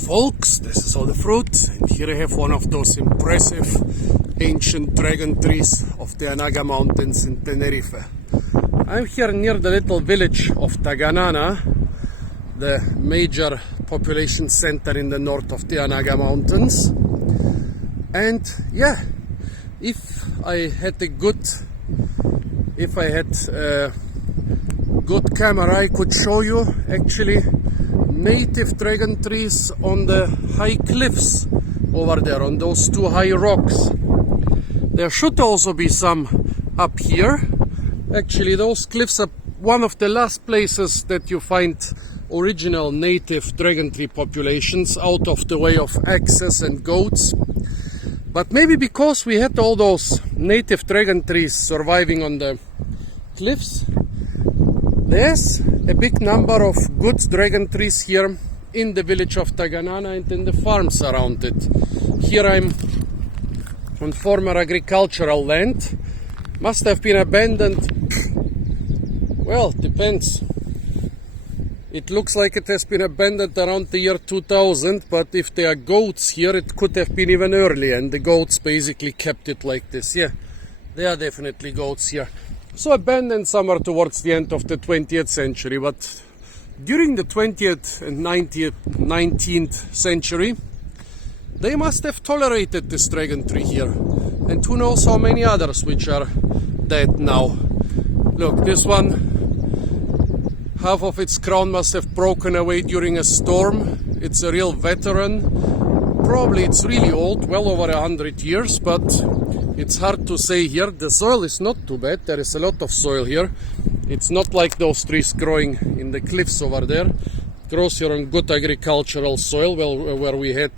folks, this is all the fruit, and here I have one of those impressive ancient dragon trees of the Anaga Mountains in Tenerife. I'm here near the little village of Taganana, the major population center in the north of the Anaga Mountains. And yeah, if I had a good camera, I could show you actually native dragon trees on the high cliffs over there, on those two high rocks. There should also be some up here. Actually, those cliffs are one of the last places that you find original native dragon tree populations out of the way of access and goats. But maybe because we had all those native dragon trees surviving on the cliffs, there's a big number of good dragon trees here in the village of Taganana and in the farms around it. Here I'm on former agricultural land. Must have been abandoned. Well, depends. It looks like it has been abandoned around the year 2000, but if there are goats here, it could have been even earlier, and the goats basically kept it like this. Yeah, there are definitely goats here. So abandoned somewhere towards the end of the 20th century, but during the 20th and 19th century, they must have tolerated this dragon tree here. And who knows how many others which are dead now. Look, this one, half of its crown must have broken away during a storm. It's a real veteran. Probably it's really old, well over 100 years, but it's hard to say here. The soil is not too bad. There is a lot of soil here. It's not like those trees growing in the cliffs over there. It grows here on good agricultural soil, where we had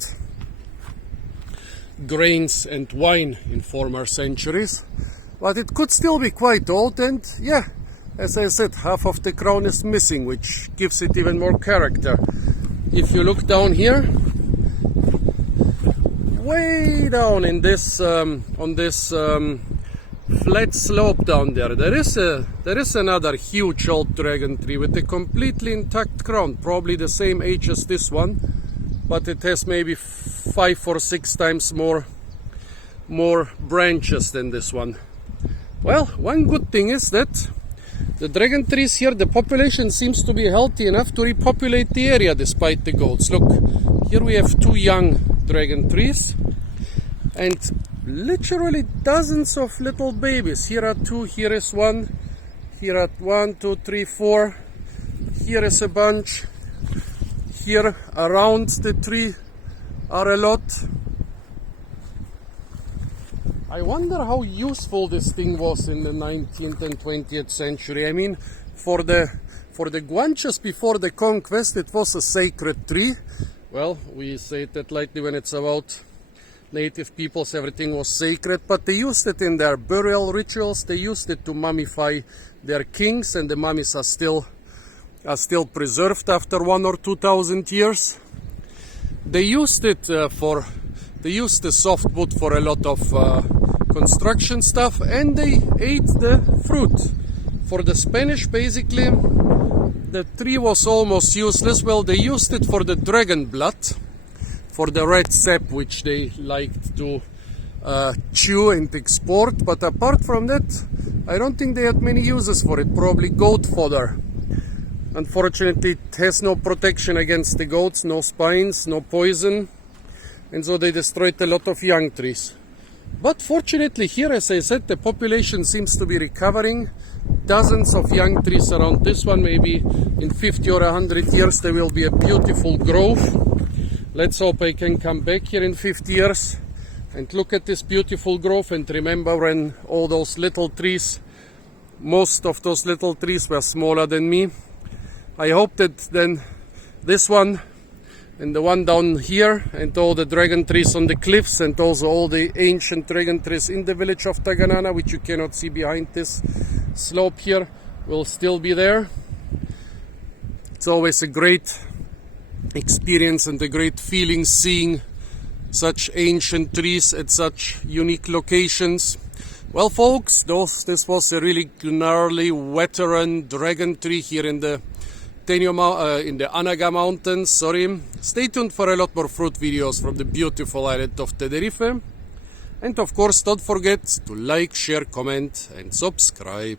grains and wine in former centuries. But it could still be quite old, and yeah, as I said, half of the crown is missing, which gives it even more character. If you look down here, way down in this on this flat slope down there, there is another huge old dragon tree with a completely intact crown, probably the same age as this one, but it has maybe 5 or 6 times more branches than this one. Well, one good thing is that the dragon trees here, the population seems to be healthy enough to repopulate the area despite the goats. Look, here we have 2 young dragon trees and literally dozens of little babies. Here are 2, here is 1, here are 1, 2, 3, 4, here is a bunch, here around the tree are a lot. I wonder how useful this thing was in the 19th and 20th century. I mean, for the Guanches before the conquest, it was a sacred tree. Well, we say that lightly when it's about native peoples, everything was sacred, but they used it in their burial rituals. They used it to mummify their kings, and the mummies are still preserved after 1,000 or 2,000 years. They used it they used the softwood for a lot of construction stuff, and they ate the fruit. For the Spanish, basically, the tree was almost useless. Well, they used it for the dragon blood, for the red sap, which they liked to chew and export. But apart from that, I don't think they had many uses for it. Probably goat fodder. Unfortunately, it has no protection against the goats, no spines, no poison, and so they destroyed a lot of young trees. But fortunately here, as I said, the population seems to be recovering. Dozens of young trees around this one. Maybe in 50 or 100 years there will be a beautiful grove. Let's hope I can come back here in 50 years and look at this beautiful grove and remember when all those little trees, most of those little trees were smaller than me. I hope that then this one and the one down here and all the dragon trees on the cliffs and also all the ancient dragon trees in the village of Taganana, which you cannot see behind this slope here, will still be there. It's always a great experience and a great feeling seeing such ancient trees at such unique locations. Well, folks, this was a really gnarly veteran dragon tree here in the in the Anaga Mountains. Sorry. Stay tuned for a lot more fruit videos from the beautiful island of Tenerife. And of course, don't forget to like, share, comment and subscribe.